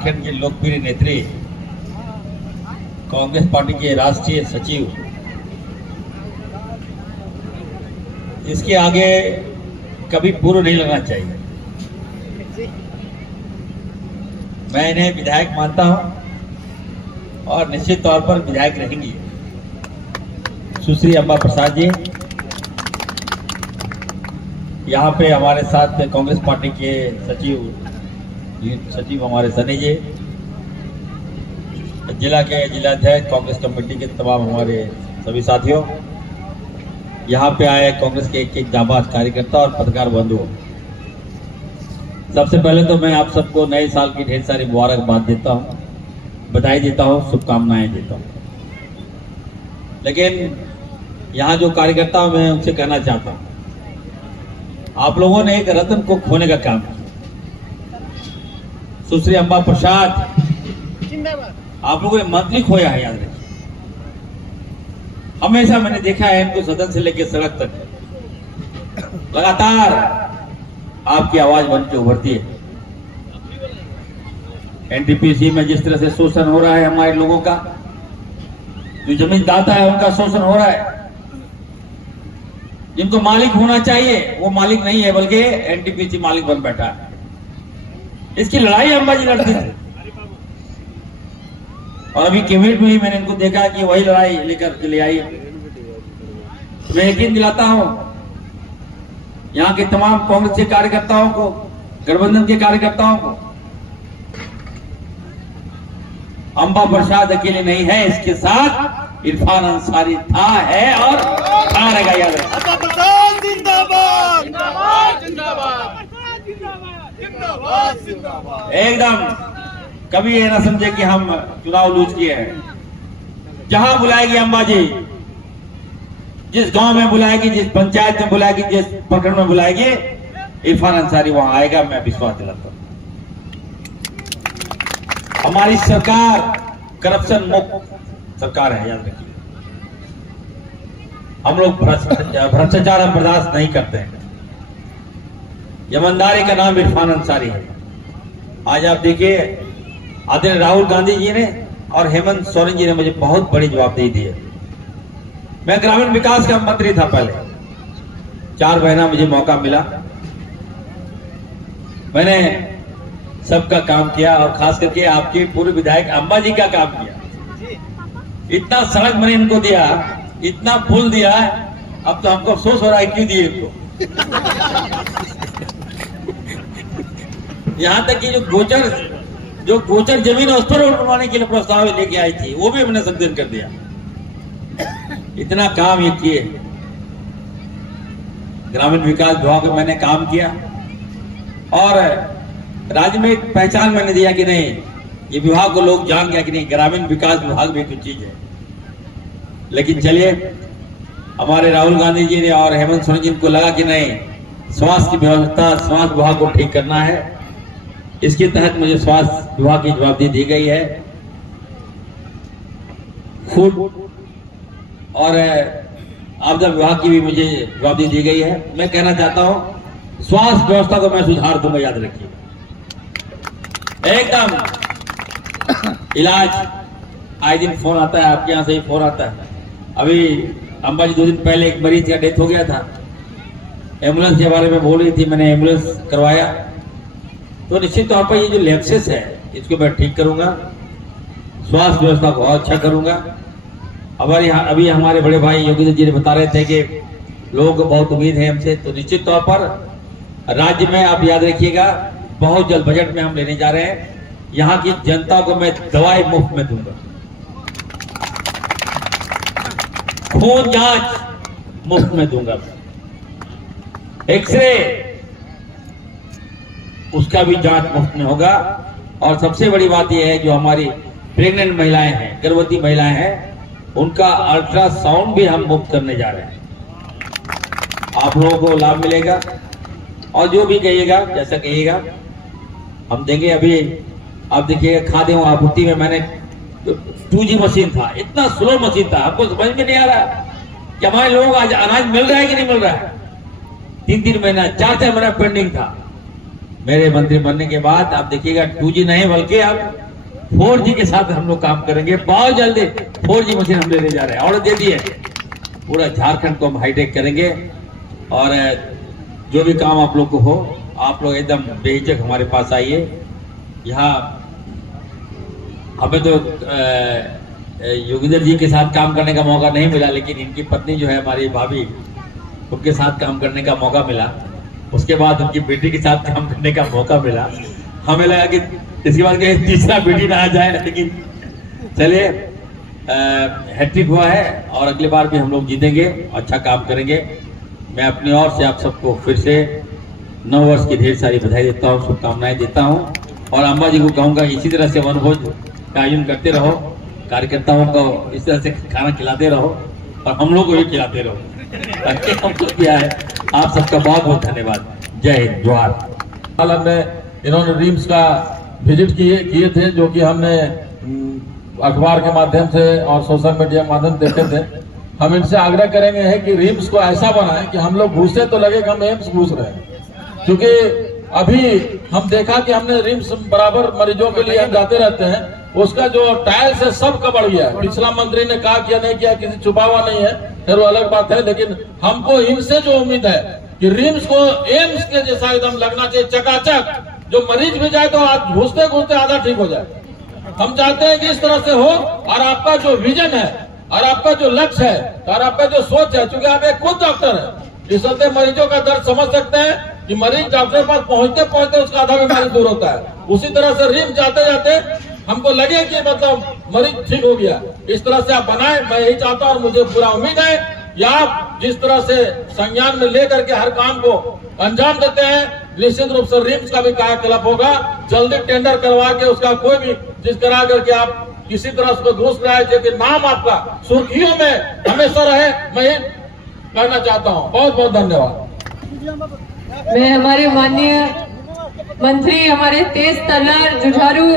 झारखंड के लोकप्रिय नेत्री, कांग्रेस पार्टी के राष्ट्रीय सचिव, इसके आगे कभी पूर्व नहीं लगना चाहिए। मैं इन्हें विधायक मानता हूं और निश्चित तौर पर विधायक रहेंगी। सुश्री अम्बा प्रसाद जी यहाँ पे हमारे साथ कांग्रेस पार्टी के सचिव हमारे सनी जी, जिला के जिलाध्यक्ष, कांग्रेस कमेटी के तमाम हमारे सभी साथियों, यहाँ पे आए कांग्रेस के एक जाबाज कार्यकर्ता और पत्रकार बंधुओं, सबसे पहले तो मैं आप सबको नए साल की ढेर सारी मुबारकबाद देता हूँ, बधाई देता हूँ, शुभकामनाएं देता हूँ। लेकिन यहाँ जो कार्यकर्ता मैं उनसे कहना चाहता हूँ, आप लोगों ने एक रत्न को खोने का काम किया। सुश्री अम्बा प्रसाद, आप लोगों ने मंत्री खोया है, याद रखिए। हमेशा मैंने देखा है इनको सदन से लेकर सड़क तक लगातार आपकी आवाज बन के उभरती है। एनटीपीसी में जिस तरह से शोषण हो रहा है हमारे लोगों का, जो जमींदाता है उनका शोषण हो रहा है, जिनको मालिक होना चाहिए वो मालिक नहीं है, बल्कि एनटीपीसी मालिक बन बैठा है। इसकी लड़ाई अम्बा जी लड़ती थी और अभी कैबिनेट में ही मैंने इनको देखा कि वही लड़ाई लेकर चले आई। मैं यकीन दिलाता हूं यहाँ के तमाम कांग्रेस के कार्यकर्ताओं को, गठबंधन के कार्यकर्ताओं को, अम्बा प्रसाद अकेले नहीं है, इसके साथ इरफान अंसारी था, है और खड़ा रहेगा। याद रखिए, एकदम कभी ये ना समझे कि हम चुनाव लूज किए हैं। जहां बुलाएगी अम्बा जी, जिस गांव में बुलाएगी, जिस पंचायत में बुलाएगी, जिस प्रखंड में बुलाएगी, इरफान अंसारी वहां आएगा, मैं विश्वास दिलाता हूं। हमारी सरकार करप्शन मुक्त सरकार है, याद रखिए। हम लोग भ्रष्टाचार हम बर्दाश्त नहीं करते हैं। ईमानदारी का नाम इरफान अंसारी है। आज आप देखिए, आदरणीय राहुल गांधी जी ने और हेमंत सोरेन जी ने मुझे बहुत बड़ी जवाबदेही दी है। मैं ग्रामीण विकास का मंत्री था पहले, 4 महीना मुझे मौका मिला, मैंने सबका काम किया और खास करके आपके पूर्व विधायक अम्बा जी का काम किया। इतना सड़क मैंने इनको दिया, इतना पुल दिया, अब तो हमको अफसोस हो रहा है क्यों दिए इनको। यहां तक कि जो गोचर जमीन है उस पर रोड बनवाने के लिए प्रस्ताव लेके आई थी, वो भी हमने संशोधन कर दिया। इतना काम ये किए। ग्रामीण विकास विभाग में मैंने काम किया और राज्य में एक पहचान मैंने दिया कि नहीं, ये विभाग को लोग जान गया कि नहीं, ग्रामीण विकास विभाग भी कुछ चीज है। लेकिन चलिए, हमारे राहुल गांधी जी ने और हेमंत सोरेन जी को लगा कि नहीं, स्वास्थ्य की व्यवस्था, स्वास्थ्य विभाग को ठीक करना है। इसके तहत मुझे स्वास्थ्य विभाग की जवाबदेही दी गई है। फूड और आपदा विभाग की भी मुझे जवाबदेही दी गई है। मैं कहना चाहता हूं, स्वास्थ्य व्यवस्था को मैं सुधार दूंगा, याद रखिए। एकदम इलाज, आए दिन फोन आता है, आपके यहां से ही फोन आता है। अभी अम्बा जी 2 दिन पहले एक मरीज का डेथ हो गया था, एम्बुलेंस के बारे में बोल रही थी, मैंने एम्बुलेंस करवाया। तो निश्चित तौर पर ये जो लैप्सेस है इसको मैं ठीक करूंगा, स्वास्थ्य व्यवस्था को और अच्छा करूंगा। हमारे यहाँ अभी हमारे बड़े भाई योगेंद्र जी ने बता रहे थे कि लोगों को बहुत उम्मीद है हमसे, तो निश्चित तौर पर राज्य में आप याद रखिएगा, बहुत जल्द बजट में हम लेने जा रहे हैं। यहाँ की जनता को मैं दवाई मुफ्त में दूंगा, खून जांच मुफ्त में दूंगा, एक्सरे उसका भी जांच मुफ्त में होगा। और सबसे बड़ी बात यह है, जो हमारी प्रेग्नेंट महिलाएं हैं, गर्भवती महिलाएं हैं, उनका अल्ट्रासाउंड भी हम मुफ्त करने जा रहे हैं। आप लोगों को लाभ मिलेगा और जो भी कहिएगा, जैसा कहिएगा हम देंगे। अभी आप देखिएगा, खाद्य एवं आपूर्ति में मैंने 2G मशीन था, इतना स्लो मशीन था, हमको समझ में नहीं आ रहा कि हमारे लोगों को आज अनाज मिल रहा है कि नहीं मिल रहा है। 3-3 महीना 4-4 महीना पेंडिंग था। मेरे मंत्री बनने के बाद आप देखिएगा 2G नहीं बल्कि अब 4G के साथ हम लोग काम करेंगे। बहुत जल्दी 4G मशीन हम लेने जा रहे हैं, ऑर्डर दे दिए। पूरा झारखंड को हम हाईटेक करेंगे और जो भी काम आप लोग को हो, आप लोग एकदम बेहिचक हमारे पास आइए। यहाँ हमें तो योगेंद्र जी के साथ काम करने का मौका नहीं मिला, लेकिन इनकी पत्नी जो है हमारी भाभी, उनके साथ काम करने का मौका मिला। उसके बाद उनकी बेटी के साथ काम करने का मौका मिला। हमें लगा कि इसके बाद कहीं तीसरा बेटी ना आ जाए, लेकिन चलिए हैट्रिक हुआ है और अगली बार भी हम लोग जीतेंगे, अच्छा काम करेंगे। मैं अपनी ओर से आप सबको फिर से नव वर्ष की ढेर सारी बधाई देता हूँ, शुभकामनाएं देता हूँ। और अम्बा जी को कहूँगा इसी तरह से वनभोज का आयोजन करते रहो, कार्यकर्ताओं को इस तरह से खाना खिलाते रहो और हम लोग को भी खिलाते रहो, ताकि हम लोग किया है। आप सबका बहुत बहुत धन्यवाद। जय हिंद, जोहार। हाल हमने इन्होंने रिम्स का विजिट किए थे, जो कि हमने अखबार के माध्यम से और सोशल मीडिया के माध्यम से देखे थे। हम इनसे आग्रह करेंगे है कि रिम्स को ऐसा बनाएं कि हम लोग घुसे तो लगे कि हम एम्स घुस रहे हैं, क्योंकि अभी हम देखा कि हमने रिम्स बराबर मरीजों के लिए हम जाते रहते हैं, उसका जो टाइल्स है सब कबड़ गया है। पिछला मंत्री ने कहा किया नहीं किया, किसी छुपा हुआ नहीं है, फिर वो अलग बात है। लेकिन हमको इनसे जो उम्मीद है कि रिम्स को एम्स के जैसा एकदम लगना चाहिए, चकाचक, जो मरीज भी जाए तो आज घुसते घुसते आधा ठीक हो जाए। हम चाहते हैं कि इस तरह से हो। और आपका जो विजन है और आपका जो लक्ष्य है और आपका जो सोच है, क्योंकि आप एक खुद डॉक्टर है, इस चलते मरीजों का दर्द समझ सकते हैं कि मरीज डॉक्टर के पास पहुंचते पहुंचते उसका आधा बीमारी दूर होता है। उसी तरह से रिम्स जाते जाते हमको लगे कि मतलब मरीज ठीक हो गया, इस तरह से आप बनाए। मैं यही चाहता हूँ और मुझे पूरा उम्मीद है कि आप जिस तरह से संज्ञान में लेकर के हर काम को अंजाम देते हैं, निश्चित रूप से रिम्स का भी कायाकल्प होगा। जल्दी टेंडर करवा के उसका कोई भी जिस करा करके आप किसी तरह से घुस रहा है, कि नाम आपका सुर्खियों में हमेशा रहे, मैं ये कहना चाहता हूँ। बहुत बहुत धन्यवाद। मैं हमारे माननीय मंत्री, हमारे तेज तर्रार जुझारू,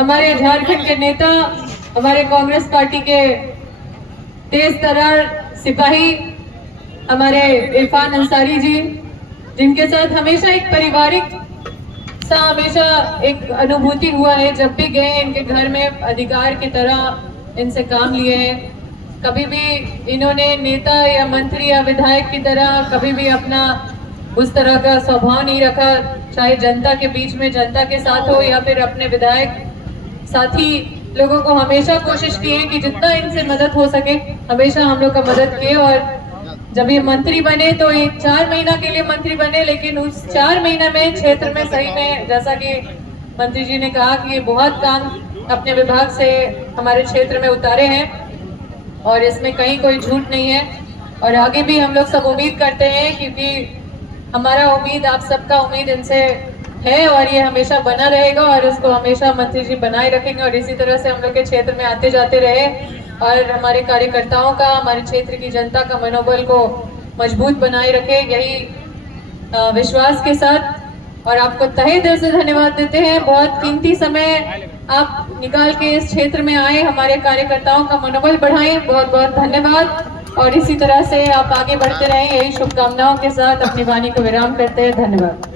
हमारे झारखंड के नेता, हमारे कांग्रेस पार्टी के तेज तर्रार सिपाही, हमारे इरफान अंसारी जी, जिनके साथ हमेशा एक पारिवारिक सा हमेशा एक अनुभूति हुआ है। जब भी गए इनके घर में अधिकार की तरह इनसे काम लिए हैं। कभी भी इन्होंने नेता या मंत्री या विधायक की तरह कभी भी अपना उस तरह का स्वभाव नहीं रखा, चाहे जनता के बीच में जनता के साथ हो या फिर अपने विधायक साथी लोगों को हमेशा कोशिश की है कि जितना इनसे मदद हो सके हमेशा हम लोग का मदद किए। और जब ये मंत्री बने तो एक 4 महीना के लिए मंत्री बने, लेकिन उस 4 महीने में क्षेत्र में सही में जैसा कि मंत्री जी ने कहा कि ये बहुत काम अपने विभाग से हमारे क्षेत्र में उतारे हैं और इसमें कहीं कोई झूठ नहीं है। और आगे भी हम लोग सब उम्मीद करते हैं, क्योंकि हमारा उम्मीद आप सबका उम्मीद इनसे है और ये हमेशा बना रहेगा और उसको हमेशा मंत्री जी बनाए रखेंगे और इसी तरह से हम लोग के क्षेत्र में आते जाते रहे और हमारे कार्यकर्ताओं का, हमारे क्षेत्र की जनता का मनोबल को मजबूत बनाए रखे, यही विश्वास के साथ। और आपको तहे दिल से धन्यवाद देते हैं। बहुत कीमती समय आप निकाल के इस क्षेत्र में आए, हमारे कार्यकर्ताओं का मनोबल बढ़ाएं। बहुत बहुत धन्यवाद और इसी तरह से आप आगे बढ़ते रहें, यही शुभकामनाओं के साथ अपनी वाणी को विराम करते हैं। धन्यवाद।